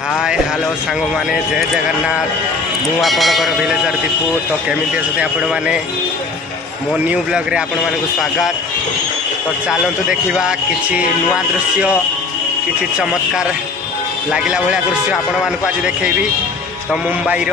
Hi hello सांग माने जय जगन्नाथ मु आपणकर विलेजर दीपू तो केमी अच्छे आपण मैंने मो न्यू ब्लॉग रे आपण मानक स्वागत। तो चलतु देखा कि नुआ दृश्य कि चमत्कार लगला भाया दृश्य आपण मानक आज देखी। तो मुंबई